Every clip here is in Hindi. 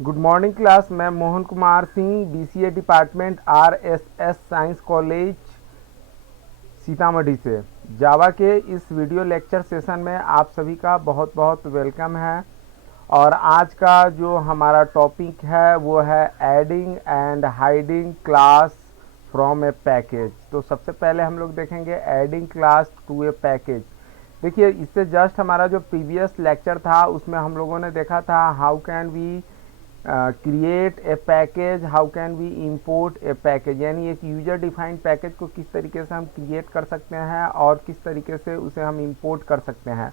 Good morning class. मैं Mohan Kumar Singh, BCA department, RSS science college Sitamarhi से जावा के इस वीडियो लेक्चर सेशन में आप सभी का बहुत बहुत वेलकम है। और आज का जो हमारा टॉपिक है वो है adding and hiding class from a package. तो सबसे पहले हम लोग देखेंगे adding class to a package. देखिए, इससे जस्ट हमारा जो प्रीवियस लेक्चर था उसमें हम लोगों ने देखा था how can we create a package, how can we import a package, यानी एक यूजर डिफाइंड पैकेज को किस तरीके से हम क्रिएट कर सकते हैं और किस तरीके से उसे हम इंपोर्ट कर सकते हैं।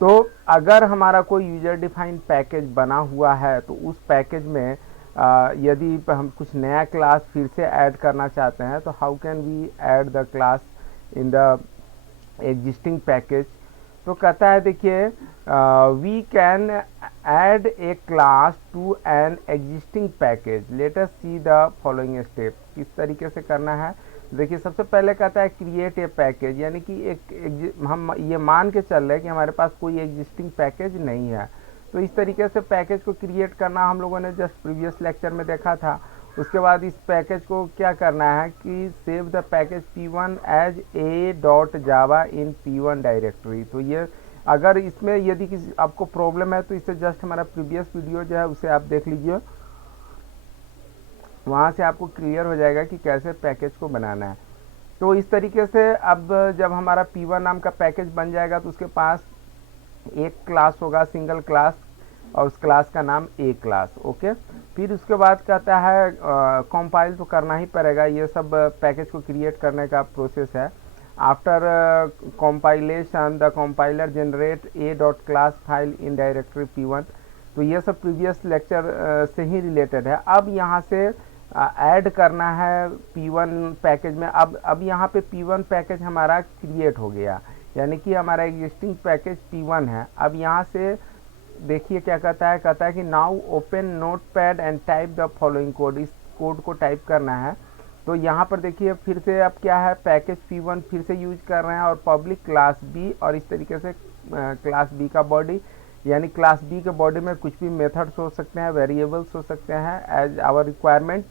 तो अगर हमारा कोई यूजर डिफाइंड पैकेज बना हुआ है तो उस पैकेज में यदि हम कुछ नया क्लास फिर से ऐड करना चाहते हैं तो how can we add the class in the existing package. तो कहता है, देखिए, we can add a class to an existing package, let us see the following step. किस तरीके से करना है, देखिए, सबसे पहले कहता है क्रिएट ए पैकेज, यानी कि हम ये मान के चल रहे हैं कि हमारे पास कोई एग्जिस्टिंग पैकेज नहीं है। तो इस तरीके से पैकेज को क्रिएट करना हम लोगों ने जस्ट प्रीवियस लेक्चर में देखा था। उसके बाद इस पैकेज को क्या करना है कि save the package P1 as a dot Java in P1 directory. तो ये अगर इसमें यदि किसी आपको प्रॉब्लम है तो इससे जस्ट हमारा प्रीवियस वीडियो जो है उसे आप देख लीजिए, वहाँ से आपको क्लियर हो जाएगा कि कैसे पैकेज को बनाना है। तो इस तरीके से अब जब हमारा P1 नाम का पैकेज बन जाएगा तो उसके पास एक क्लास होगा, सिंगल क्लास, और उस क्लास का नाम ए क्लास। ओके, फिर उसके बाद कहता है कंपाइल तो करना ही पड़ेगा, ये सब पैकेज को क्रिएट करने का प्रोसेस है। After compilation the compiler generate a dot class file in directory P1। तो ये सब प्रीवियस लेक्चर से ही रिलेटेड है। अब यहाँ से ऐड करना है P1 पैकेज में। अब यहाँ पे P1 पैकेज हमारा क्रिएट हो गया, यानी कि हमारा एग्जिस्टिंग पैकेज P1 है। अब यहाँ से देखिए क्या कहता है कि now open note pad and type the following code. इस कोड को टाइप करना है। तो यहाँ पर देखिए फिर से अब क्या है, पैकेज P1 फिर से यूज कर रहे हैं और पब्लिक क्लास B, और इस तरीके से क्लास B का बॉडी, यानी क्लास B के बॉडी में कुछ भी मेथड्स हो सकते हैं, वेरिएबल्स हो सकते हैं एज आवर रिक्वायरमेंट।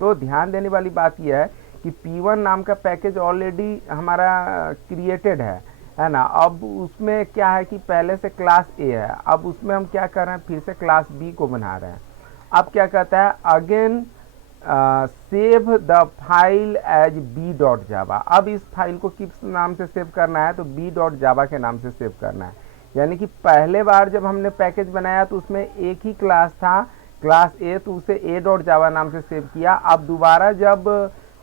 तो ध्यान देने वाली बात यह है कि P1 नाम का पैकेज ऑलरेडी हमारा क्रिएटेड है ना। अब उसमें क्या है कि पहले से क्लास ए है, अब उसमें हम क्या कर रहे हैं, फिर से क्लास बी को बना रहे हैं। अब क्या कहता है, again save the file as B dot Java. अब इस फाइल को किस नाम से सेव करना है, तो बी डॉट जावा के नाम से सेव करना है। यानी कि पहले बार जब हमने पैकेज बनाया तो उसमें एक ही क्लास था, क्लास ए, तो उसे ए डॉट जावा नाम से सेव किया। अब दोबारा जब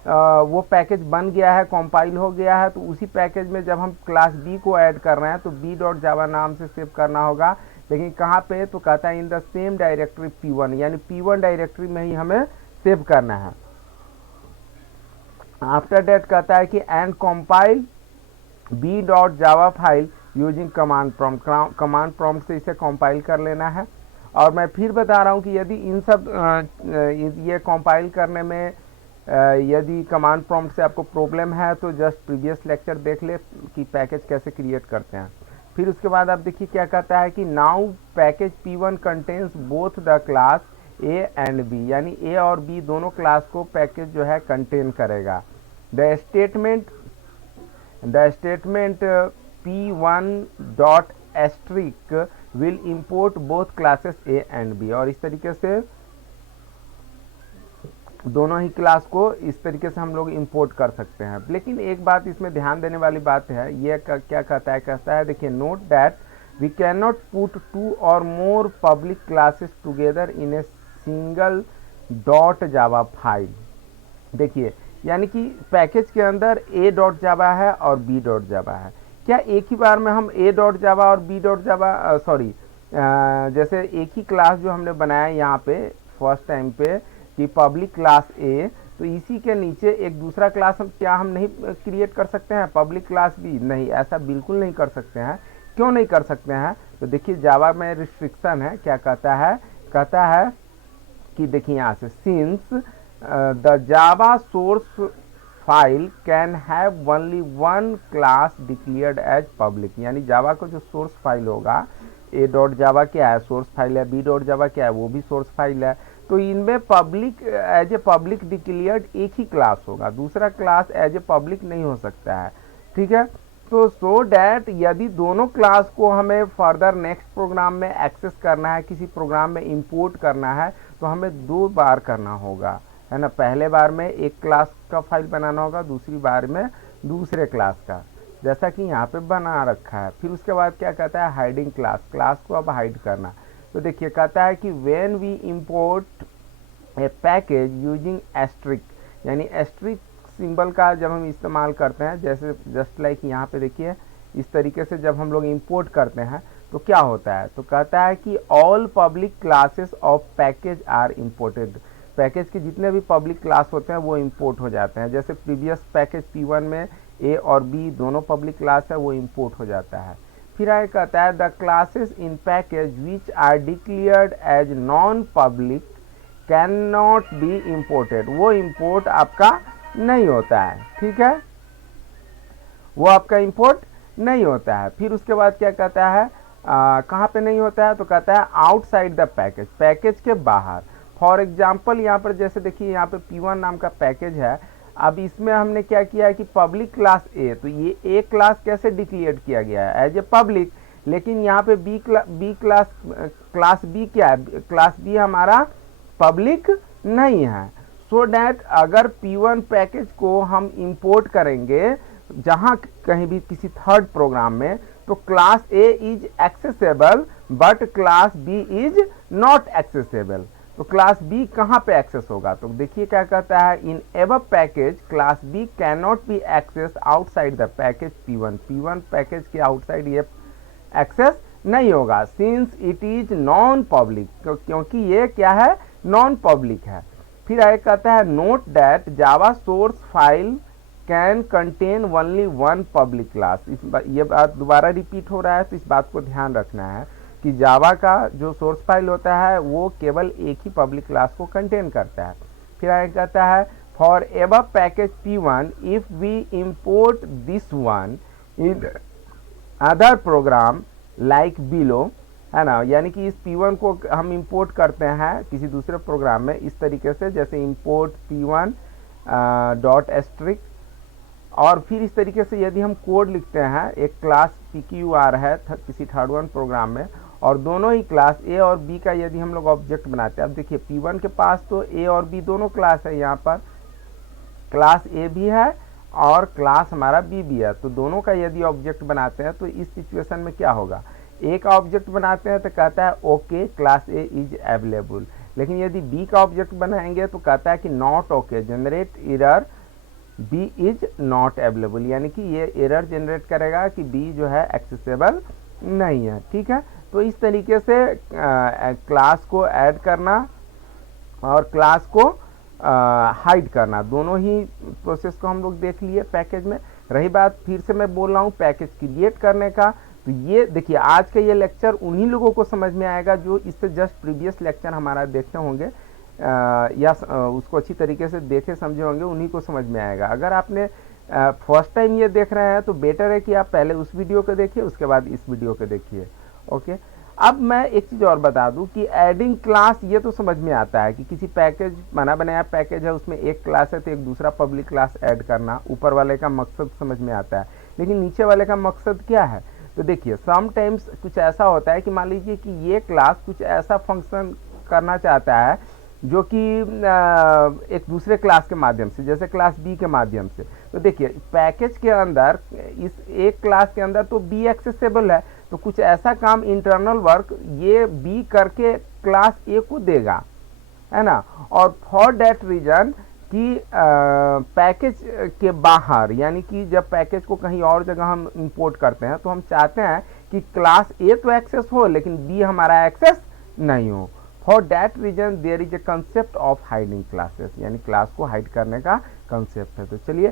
वो पैकेज बन गया है, कंपाइल हो गया है, तो उसी पैकेज में जब हम क्लास बी को ऐड कर रहे हैं तो बी डॉट जावा नाम से सेव करना होगा। लेकिन कहाँ पे, तो कहता है in the same directory P1, यानी P1 डायरेक्टरी में ही हमें सेव करना है। आफ्टर डेट कहता है कि and compile B dot Java file using command prompt. Command prompt से इसे कंपाइल कर लेना है। और मैं फिर बता रहा हूँ कि यदि इन सब ये कंपाइल करने में यदि कमांड प्रॉम्प्ट से आपको प्रॉब्लम है तो जस्ट प्रीवियस लेक्चर देख ले कि पैकेज कैसे क्रिएट करते हैं। फिर उसके बाद आप देखिए क्या कहता है कि now package P1 contains both the class A and B, यानी ए और बी दोनों क्लास को पैकेज जो है कंटेन करेगा। The statement P1 dot asterisk will import both classes A and B. और इस तरीके से दोनों ही क्लास को इस तरीके से हम लोग इंपोर्ट कर सकते हैं। लेकिन एक बात इसमें ध्यान देने वाली बात है, ये क्या कहता है, देखिए, note that we can not put two और more public classes together in a single dot Java file. देखिए, यानी कि पैकेज के अंदर ए डॉट जावा है और बी डॉट जावा है। क्या एक ही बार में हम ए डॉट जावा और बी डॉट जावा जैसे एक ही क्लास जो हमने बनाया यहाँ पे फर्स्ट टाइम पे कि पब्लिक क्लास ए, तो इसी के नीचे एक दूसरा क्लास हम नहीं क्रिएट कर सकते हैं, पब्लिक क्लास बी? नहीं, ऐसा बिल्कुल नहीं कर सकते हैं। क्यों नहीं कर सकते हैं, तो देखिए जावा में रिस्ट्रिक्शन है। क्या कहता है कि देखिए यहाँ से since the Java source file can have only one class declared as public, यानी जावा का जो सोर्स फाइल होगा ए डॉट जावा क्या है, सोर्स फाइल है, बी डॉट जावा क्या है, वो भी सोर्स फाइल है। तो इनमें public as a public declared एक ही क्लास होगा, दूसरा क्लास एज ए पब्लिक नहीं हो सकता है, ठीक है। तो सो डैट यदि दोनों क्लास को हमें फर्दर नेक्स्ट प्रोग्राम में एक्सेस करना है, किसी प्रोग्राम में इंपोर्ट करना है, तो हमें 2 बार करना होगा, है ना। पहले बार में एक क्लास का फाइल बनाना होगा, दूसरी बार में दूसरे क्लास का, जैसा कि यहाँ पे बना रखा है। फिर उसके बाद क्या कहता है, हाइडिंग क्लास, क्लास को अब हाइड करना। तो देखिए कहता है कि when we import a package using asterisk, यानी एस्ट्रिक सिंबल का जब हम इस्तेमाल करते हैं, जैसे जस्ट लाइक यहाँ पे देखिए इस तरीके से जब हम लोग इंपोर्ट करते हैं तो क्या होता है, तो कहता है कि all public classes of package are imported, package के जितने भी पब्लिक क्लास होते हैं वो इंपोर्ट हो जाते हैं। जैसे प्रीवियस पैकेज P1 में ए और बी दोनों पब्लिक क्लास है, वो इंपोर्ट हो जाता है। फिर आगे कहता है the classes in package which are declared as non public can not be imported, वो इम्पोर्ट आपका नहीं होता है, ठीक है, वो आपका इंपोर्ट नहीं होता है। फिर उसके बाद क्या कहता है, कहाँ पे नहीं होता है, तो कहता है आउटसाइड द पैकेज, पैकेज के बाहर। फॉर एग्जाम्पल यहाँ पर जैसे देखिए यहाँ पे P1 नाम का पैकेज है, अब इसमें हमने क्या किया है कि पब्लिक क्लास ए, तो ये ए क्लास कैसे डिक्लेयर किया गया है, एज ए पब्लिक, लेकिन यहाँ पे बी क्लास बी क्या है, क्लास बी हमारा पब्लिक नहीं है। सो डैट अगर P1 पैकेज को हम इंपोर्ट करेंगे जहाँ कहीं भी किसी थर्ड प्रोग्राम में, तो class A is accessible but class B is not accessible. तो क्लास बी कहाँ पे एक्सेस होगा, तो देखिए क्या कहता है, in above package class B can not be access outside the package P1, P1 package के आउटसाइड ये एक्सेस नहीं होगा, since it is non public, क्योंकि ये क्या है, नॉन पब्लिक है। फिर आगे कहता है note that Java source file can contain only one public class, ये बात दोबारा रिपीट हो रहा है, तो इस बात को ध्यान रखना है कि जावा का जो सोर्स फाइल होता है वो केवल एक ही पब्लिक क्लास को कंटेन करता है। फिर आगे कहता है for above package P1 if we import this one in other program like below, है ना, यानी कि इस P1 को हम इंपोर्ट करते हैं किसी दूसरे प्रोग्राम में इस तरीके से, जैसे इंपोर्ट P1 डॉट एस्ट्रिक, और फिर इस तरीके से यदि हम कोड लिखते हैं, एक क्लास PQR है किसी थर्ड वन प्रोग्राम में, और दोनों ही क्लास ए और बी का यदि हम लोग ऑब्जेक्ट बनाते हैं, अब देखिए P1 के पास तो ए और बी दोनों क्लास है, यहाँ पर क्लास ए भी है और क्लास हमारा बी भी है, तो दोनों का यदि ऑब्जेक्ट बनाते हैं तो इस सिचुएशन में क्या होगा, ए का ऑब्जेक्ट बनाते हैं तो कहता है okay class A is available, लेकिन यदि बी का ऑब्जेक्ट बनाएंगे तो कहता है कि not okay generate error B is not available, यानी कि ये एरर जनरेट करेगा कि बी जो है एक्सेसिबल नहीं है, ठीक है। तो इस तरीके से क्लास को ऐड करना और क्लास को हाइड करना, दोनों ही प्रोसेस को हम लोग देख लिए पैकेज में। रही बात फिर से मैं बोल रहा हूँ पैकेज क्रिएट करने का, तो ये देखिए आज का ये लेक्चर उन्हीं लोगों को समझ में आएगा जो इससे जस्ट प्रीवियस लेक्चर हमारा देखे होंगे या उसको अच्छी तरीके से देखे समझे होंगे, उन्हीं को समझ में आएगा। अगर आपने फर्स्ट टाइम ये देख रहे हैं तो बेटर है कि आप पहले उस वीडियो को देखिए, उसके बाद इस वीडियो को देखिए, ओके। अब मैं एक चीज़ और बता दूं कि एडिंग क्लास ये तो समझ में आता है कि किसी पैकेज बना बनाया पैकेज है, उसमें एक क्लास है तो एक दूसरा पब्लिक क्लास ऐड करना, ऊपर वाले का मकसद समझ में आता है, लेकिन नीचे वाले का मकसद क्या है, तो देखिए समटाइम्स कुछ ऐसा होता है कि मान लीजिए कि ये क्लास कुछ ऐसा फंक्शन करना चाहता है जो कि एक दूसरे क्लास के माध्यम से, जैसे क्लास बी के माध्यम से, तो देखिए पैकेज के अंदर इस एक क्लास के अंदर तो बी एक्सेसिबल है, तो कुछ ऐसा काम इंटरनल वर्क ये बी करके क्लास ए को देगा, है ना। और फॉर दैट रीजन कि पैकेज के बाहर, यानी कि जब पैकेज को कहीं और जगह हम इंपोर्ट करते हैं तो हम चाहते हैं कि क्लास ए तो एक्सेस हो लेकिन बी हमारा एक्सेस नहीं हो। For that reason there is a concept of hiding classes, यानी क्लास को हाइड करने का कंसेप्ट है। तो चलिए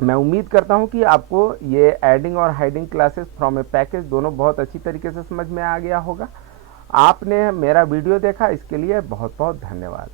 मैं उम्मीद करता हूं कि आपको ये एडिंग और hiding classes from a package दोनों बहुत अच्छी तरीके से समझ में आ गया होगा। आपने मेरा वीडियो देखा, इसके लिए बहुत बहुत धन्यवाद।